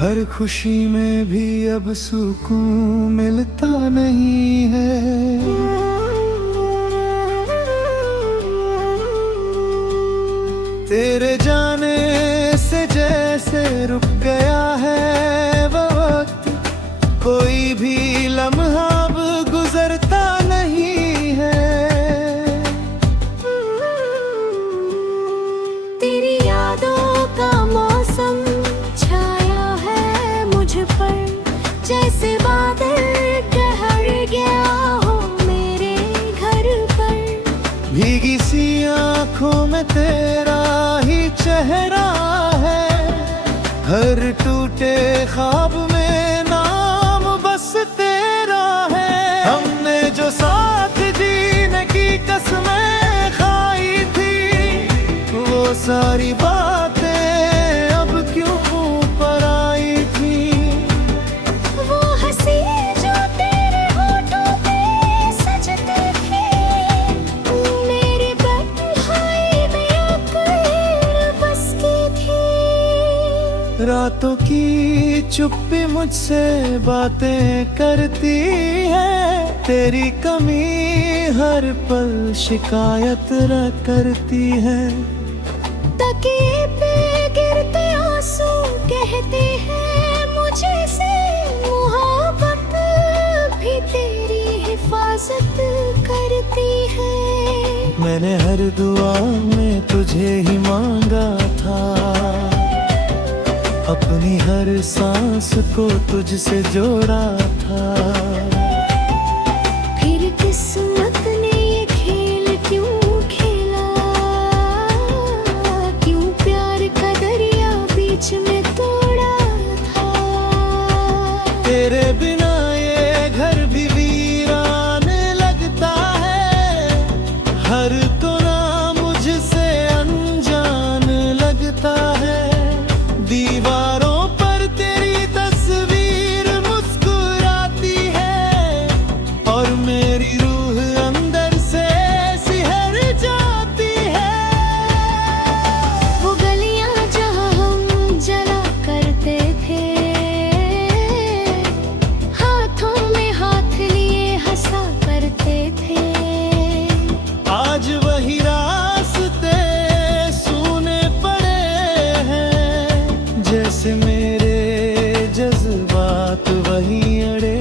हर खुशी में भी अब सुकून मिलता नहीं है। तेरे जाने से जैसे रुक गया है वो वक्त, कोई भी लम्हा अब गुजरता नहीं है। तेरी यादों का मौसम छाया है मुझ पर, जैसे बादल ठहर गया हो मेरे घर पर। भीगी सी आँखों में तेरा ही चेहरा है, हर टूटे ख्वाब में नाम बस तेरा है। हमने जो साथ जीने की कसमें खाई थी, वो सारी बातें अब क्यों पर आई थी। वो हंसी जो तेरे होठों पे सजते थे, मेरे तन्हाई में आकर बस की थी। रातों की चुप्पी मुझसे बातें करती है, तेरी कमी हर पल शिकायत करती है। तकिए पे गिरते आंसू कहते हैं मुझे से, मोहब्बत भी तेरी हिफाजत करती है। मैंने हर दुआ में तुझे ही मांगा था, अपनी हर सांस को तुझसे जोड़ा था। फिर किस्मत ने ये खेल क्यों खेला, क्यों प्यार का दरिया बीच में तोड़ा था। तेरे बिना ये घर भी वीरान लगता है, हर कोना मुझसे अनजान लगता है। दीवारों पर तेरी तस्वीर मुस्कुराती है, और मेरी रूह अंदर से सिहर जाती है। वो गलियां जहाँ हम जला करते थे, हाथों में हाथ लिए हंसा करते थे। आज वही रास्ते सूने पड़े हैं, जैसे मेरे जज्बात वहीं अड़े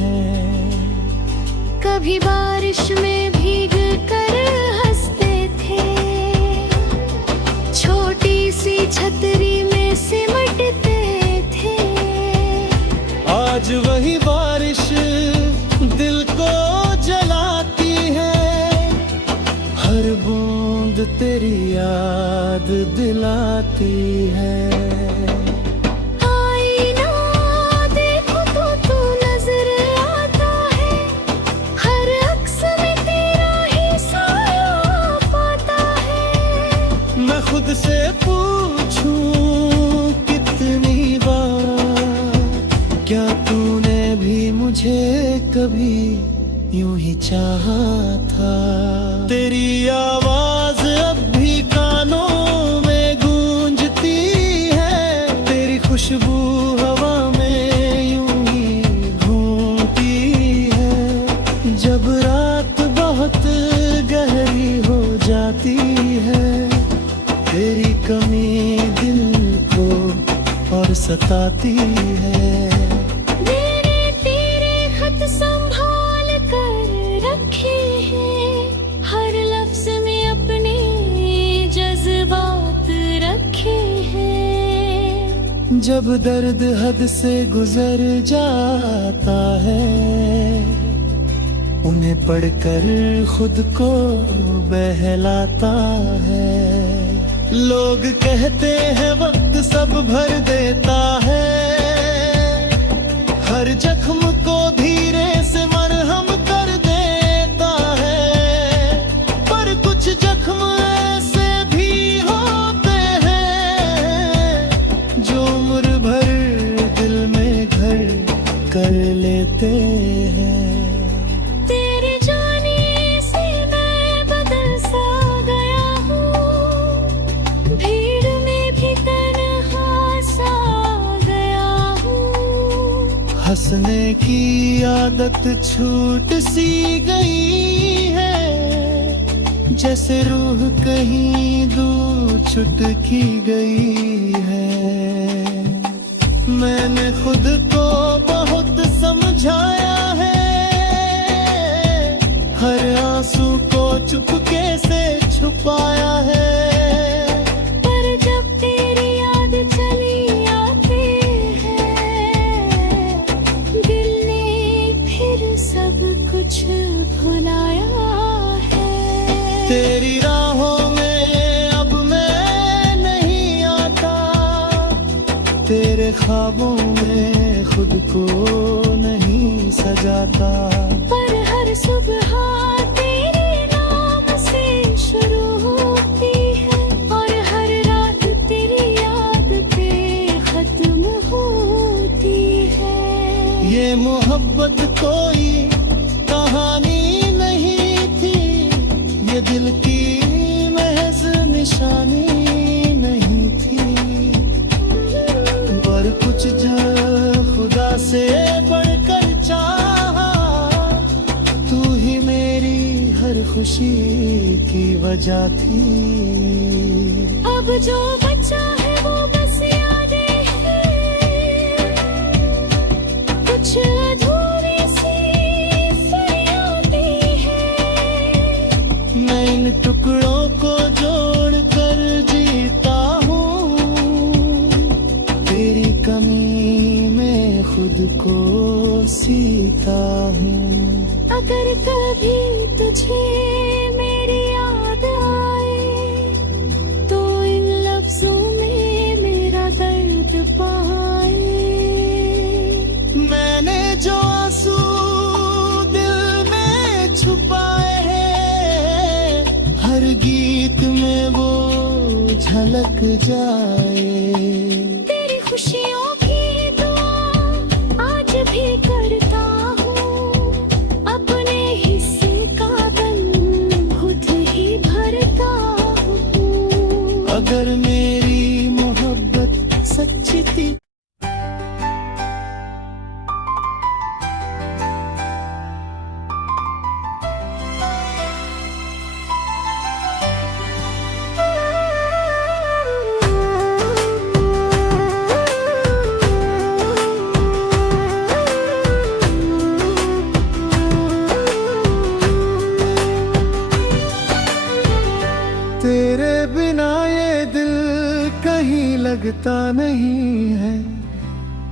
हैं। कभी बारिश में भीग कर हंसते थे, छोटी सी छतरी में सिमटते थे। आज वही बारिश दिल को जलाती है, हर बूंद तेरी याद दिलाती है। आईना देखो तो तू नजर आता है, हर अक्स में तेरा ही साया पाता है। मैं खुद से पूछूं कितनी बार, क्या तूने भी मुझे कभी यूं ही चाहा था। तेरी आवाज अब भी कानों में गूंजती है, तेरी खुशबू हवा में यूं ही घूमती है। जब रात बहुत गहरी हो जाती है, तेरी कमी दिल को और सताती है। मैंने तेरे खत संभाल कर रखे हैं, हर लफ्ज में अपने जज्बात रखे हैं। जब दर्द हद से गुजर जाता है, उन्हें पढ़कर खुद को बहलाता है। लोग कहते हैं वक्त सब भर देता है, हर जख्म को धीरे से मरहम कर देता है। पर कुछ जख्म ऐसे भी होते हैं, जो उम्र भर दिल में घर कर लेते हैं। तेरे जाने से मैं बदल सा गया हूँ, भीड़ में भी तन्हा सा गया हंसने की आदत छूट सी गई है, जैसे रूह कहीं दूर छुटकी गई है। मैंने खुद को बहुत समझाया है, हर आंसू को चुपके से छुपाया है। पर जब तेरी याद चली आती है, दिल ने फिर सब कुछ भुलाया है। तेरी राहों में अब मैं नहीं आता, तेरे ख्वाबों में खुद को नहीं सजाता। पर हर सुबह तेरे नाम से शुरू होती है, और हर रात तेरी याद पे खत्म होती है। ये मोहब्बत कोई कहानी नहीं थी, ये दिल की महज निशानी नहीं थी। पर कुछ जो खुदा से बढ़कर चाहा, तू ही मेरी हर खुशी की वजह थी। अब जो बचा है वो बस यादें हैं, कुछ अधूरी सी फरियादें हैं। मैं इन टुकड़ों को जोड़ कर जीता हूँ, तेरी कमी में खुद को सीता हूँ। अगर कभी तुझे मेरी याद आए, तो इन लफ्जों में मेरा दर्द पाए। मैंने जो आंसू दिल में छुपाए हैं, हर गीत में वो झलक जाए। तेरी खुशियों की दुआ आज भी करता हूँ, अपने हिस्से का गम खुद ही भरता हूँ। अगर मेरी मोहब्बत सच्ची थी, तेरे बिना ये दिल कहीं लगता नहीं है।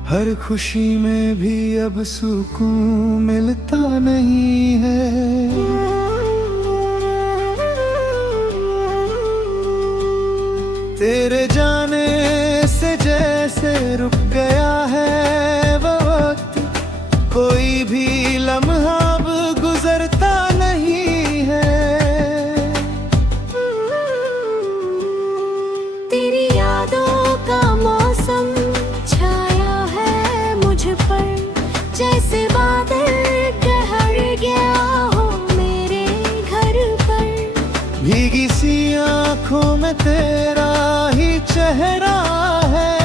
हर खुशी में भी अब सुकून मिलता नहीं है। तेरे जाने से जैसे रुक गया है वो वक्त, कोई भी लम्हा अब गुजरता नहीं है। तेरी यादों का मौसम छाया है मुझ पर, जैसे बादल गहर गया हो मेरे घर पर। भीगी सी आंखों में तेरा ही चेहरा है,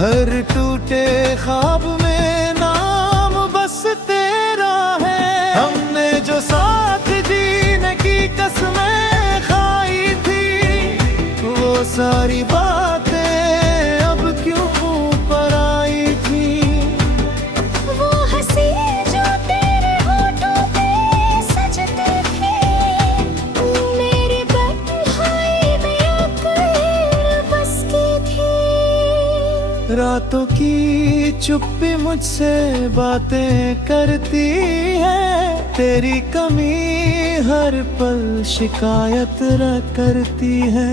हर टूटे ख्वाब में नाम बस तेरा है। हमने जो साथ जीने की कसमें खाई थी, वो सारी बातें अब क्यों पर आई थी। वो हंसी जो तेरे होठों पे सजते थे, मेरे तन्हाई में आकर बस की थी। रातों की चुप्पी मुझसे बातें करती है, तेरी कमी हर पल शिकायत करती है।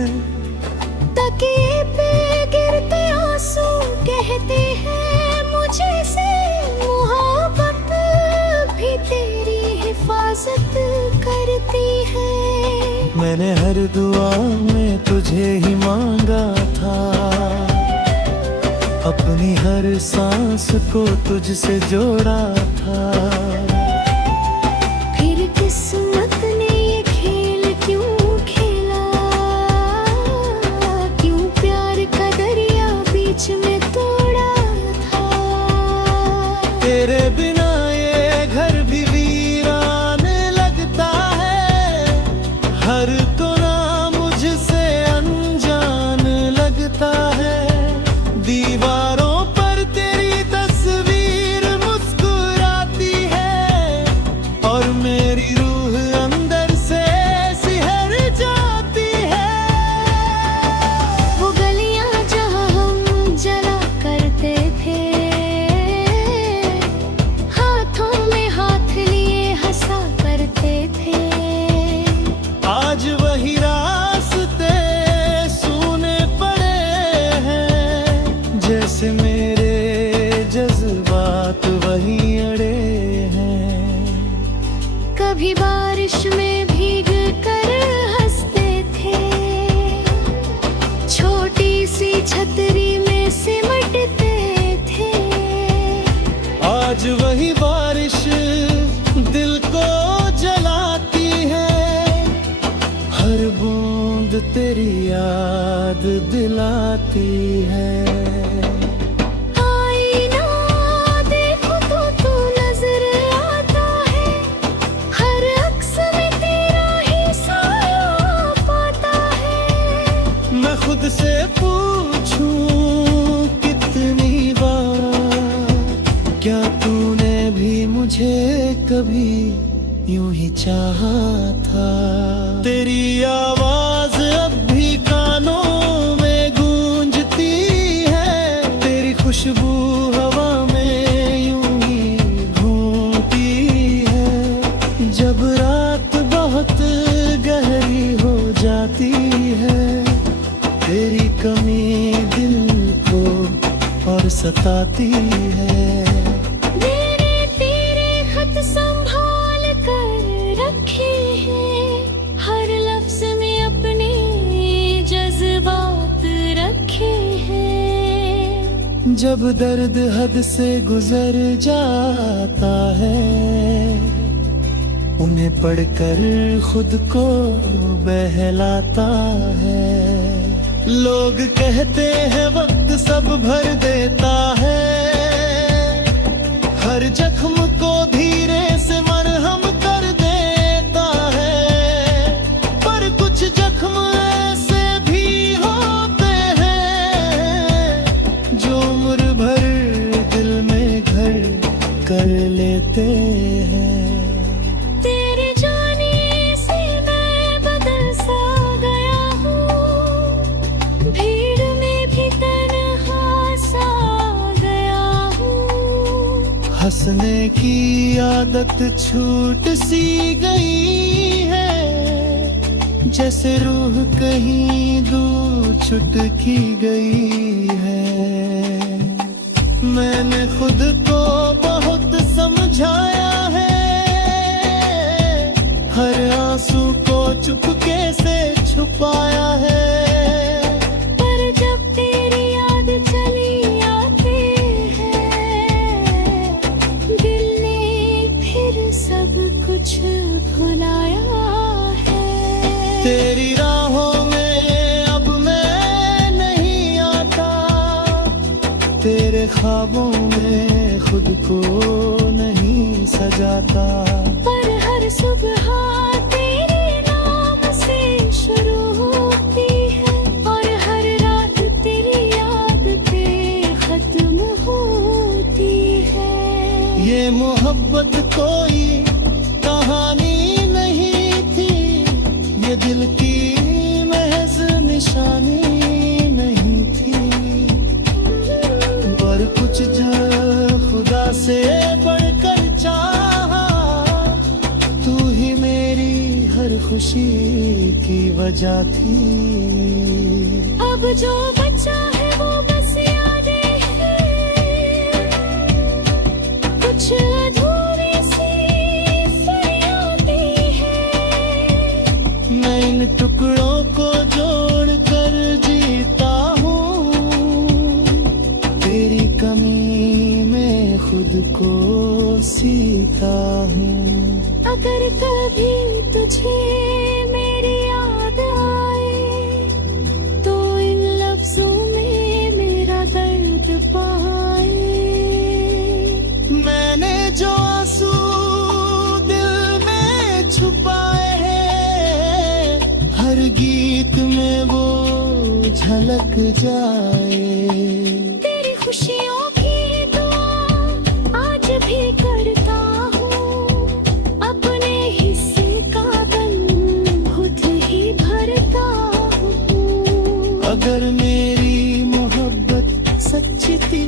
तकिए पे गिरते आंसू कहते हैं मुझे से, मोहब्बत भी तेरी हिफाजत करती है। मैंने हर दुआ में तुझे ही मांगा था, अपनी हर सांस को तुझसे जोड़ा था। फिर किस्मत ने ये खेल क्यों खेला, क्यों प्यार का दरिया बीच में तोड़ा था। जैसे मेरे जज्बात वहीं अड़े हैं। कभी बारिश में भीग कर हंसते थे, छोटी सी छतरी में सिमटते थे। आज वही बारिश दिल को जलाती है, हर बूंद तेरी याद दिलाती है। खुद से पूछूं कितनी बार, क्या तूने भी मुझे कभी यूं ही चाहा था? तेरी आवाज अब भी कानों में गूंजती है, तेरी खुशबू हवा में यूं ही घूमती है। जब रात बहुत गहरी हो जाती है, तेरी कमी दिल को और सताती है। मैंने तेरे खत संभाल कर रखे हैं, हर लफ्ज में अपने जज्बात रखे हैं। जब दर्द हद से गुजर जाता है, उन्हें पढ़कर खुद को बहलाता है। लोग कहते हैं वक्त सब भर देता है, हर जख्म को धीरे से मरहम कर देता है। पर कुछ जख्म ऐसे भी होते हैं, जो उम्र भर दिल में घर कर लेते हैं। हंसने की आदत छूट सी गई है, जैसे रूह कहीं दूर छुटकी गई है। मैंने खुद को बहुत समझाया है, हर आंसू को चुपके से छुपाया है। भुलाया है तेरी राहों में अब मैं नहीं आता, तेरे ख्वाबों में खुद को नहीं सजाता। पर हर सुबह तेरे नाम से शुरू होती है, और हर रात तेरी याद पे खत्म होती है। ये मोहब्बत कोई कहानी नहीं थी, ये दिल की महज निशानी नहीं थी। पर कुछ जो खुदा से बढ़कर चाहा, तू ही मेरी हर खुशी की वजह थी। अब जो बचा है वो बस यादें हैं, कुछ अधूरी सी इन टुकड़ों को जोड़ कर जीता हूँ, तेरी कमी में खुद को सीता हूँ। अगर कभी तुझे मेरी याद आए, तो इन लफ्जों में मेरा दर्द पाए। मैंने जो आंसू दिल में छुपाए हैं, हर गीत में वो झलक जाए। तेरी खुशियों की दुआ आज भी करता हूँ, अपने हिस्से का गम खुद ही भरता हूँ। अगर मेरी मोहब्बत सच्ची थी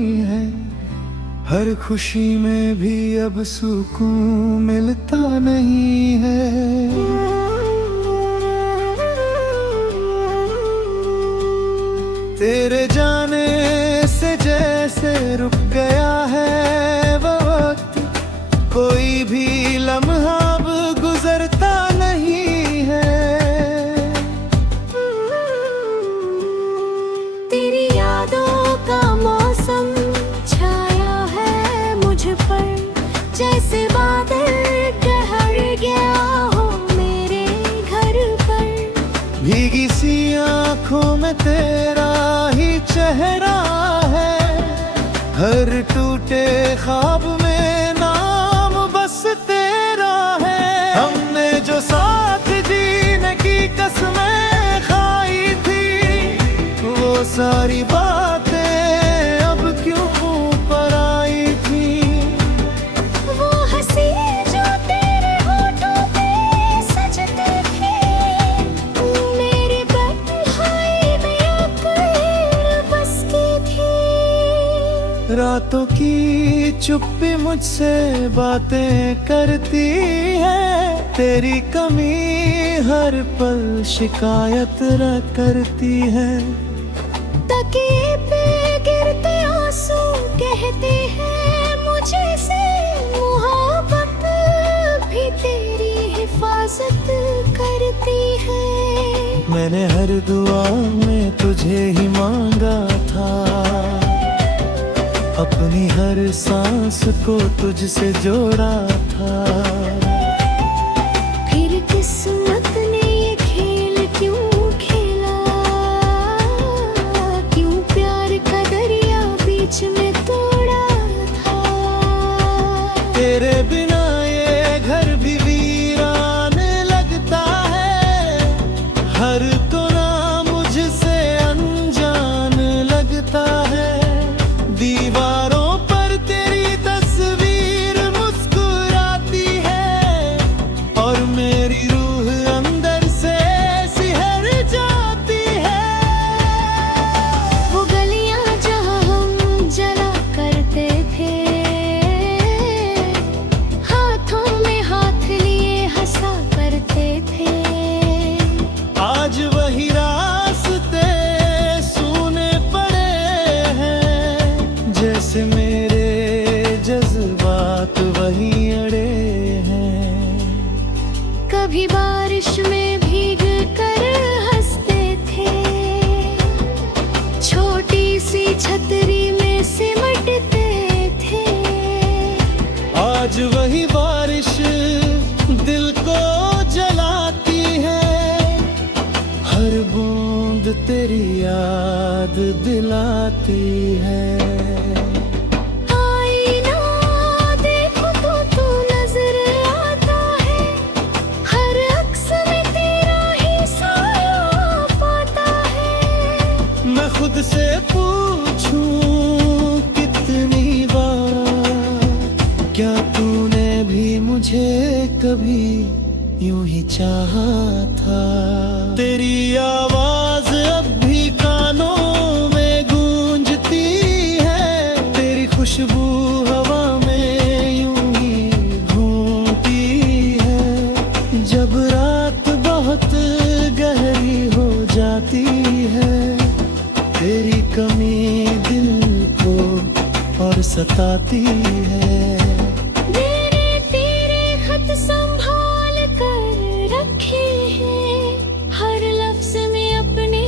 नहीं है। हर खुशी में भी अब सुकून मिलता नहीं है। तेरे जाने से जैसे रुक गया है वो वक्त, कोई भी लम्हा अब गुजरता नहीं है। तेरी यादों का मौसम छाया है मुझ पर, जैसे बादल ठहर गया हो मेरे घर पर। भीगी सी आँखों में तेरा ही चेहरा है, हर टूटे ख्वाब में नाम बस तेरा है। हमने जो साथ जीने की कसमें खाई थी, वो सारी बातें अब क्यों पर आई थी। वो हंसी जो तेरे होठों पे सजते थे, मेरे तन्हाई में आकर बस की थी। रातों की चुप्पी मुझसे बातें करती है, तेरी कमी हर पल शिकायत करती है। तकिए पे गिरते आंसू कहते हैं मुझे से, मोहब्बत भी तेरी हिफाजत करती है। मैंने हर दुआ में तुझे ही मांगा था, अपनी हर सांस को तुझसे जोड़ा था। फिर किस्मत ने ये खेल क्यों खेला, क्यों प्यार का दरिया बीच में तोड़ा था। तेरे बिना ये घर भी वीरान लगता है, हर कोना मुझसे अनजान लगता है। दीवारों पर तेरी तस्वीर मुस्कुराती है, और मेरी रूह अंदर से सिहर जाती है। वो गलियां जहाँ हम जला करते थे, हाथों में हाथ लिए हंसा करते थे। आज वही रास्ते सूने पड़े हैं, जैसे मेरे जज्बात वहीं अड़े हैं। कभी बारिश में भीग कर हंसते थे, छोटी सी छतरी में सिमटते थे। आज वही बारिश दिल को जलाती है, हर बूंद तेरी याद दिलाती है। आईना देखो तो तू नजर आता है, हर अक्स में तेरा ही साया पाता है। मैं खुद से पूछूं कितनी बार, क्या तूने भी मुझे कभी यूं ही चाहा था। तेरी आवाज अब भी कानों में गूंजती है, तेरी खुशबू हवा में यूं ही घूमती है। जब रात बहुत गहरी हो जाती है, तेरी कमी दिल को और सताती है। मैंने तेरे खत संभाल कर रखे हैं, हर लफ्ज में अपने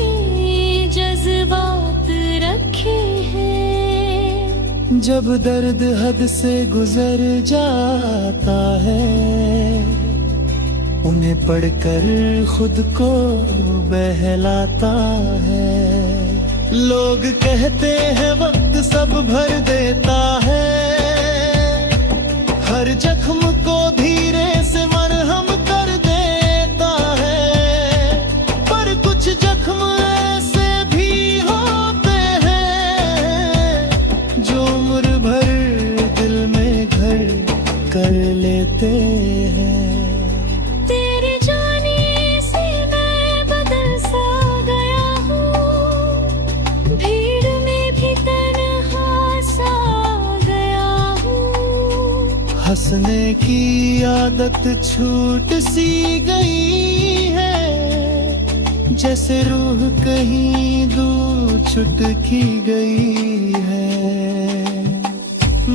जज्बात रखे हैं। जब दर्द हद से गुजर जाता है, उन्हें पढ़कर खुद को बहलाता है। लोग कहते हैं वक्त सब भर देता है, हर जख्म को धीरे से मरहम कर देता है। पर कुछ जख्म ऐसे भी होते हैं, जो उम्र भर दिल में घर कर लेते हैं। तेरे जाने से मैं बदल सा गया हूँ, भीड़ में भी तन्हा हंसने की आदत छूट सी गई है, जैसे रूह कहीं दूर चुटकी गई है।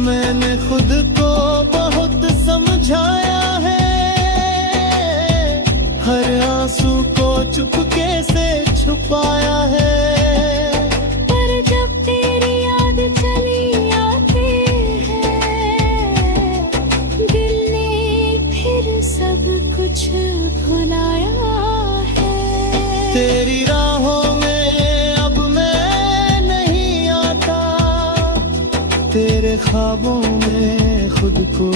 मैंने खुद को बहुत समझाया है, हर आंसू को चुपके से छुपाया है। पर जब तेरी याद चली आती है, दिल ने फिर सब कुछ भुलाया है। तेरी राहों में अब मैं नहीं आता, तेरे ख्वाबों में खुद को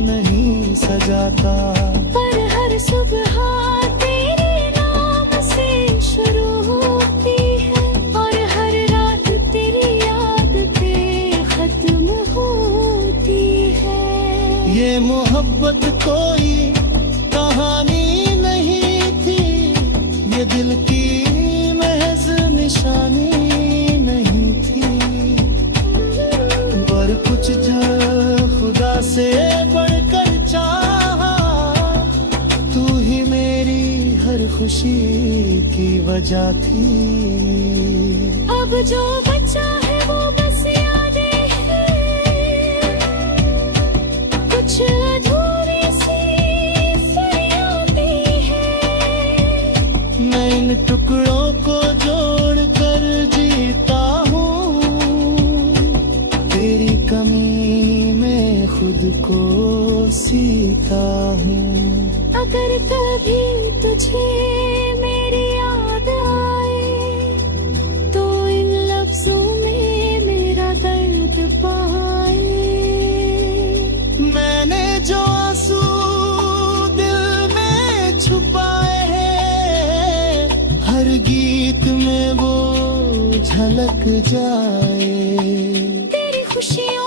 नहीं सजाता। पर हर सुबह तेरे नाम से शुरू होती है, और हर रात तेरी याद पे खत्म होती है। ये मोहब्बत कोई कहानी नहीं थी, ये दिल की महज निशानी नहीं थी। पर कुछ खुदा से बढ़कर चाहा, तू ही मेरी हर खुशी की वजह थी। अब जो बचा है वो बस यादें हैं, कुछ अधूरी सी फरियादें हैं। मैं इन टुकड़ों को जोड़ कर जीता हूँ, तेरी कमी में खुद को सीता हूँ। अगर कभी तुझे मेरी याद आए, तो इन लफ्जों में मेरा दर्द पाए। मैंने जो आंसू दिल में छुपाए हैं, हर गीत में वो झलक जाए। तेरी खुशियों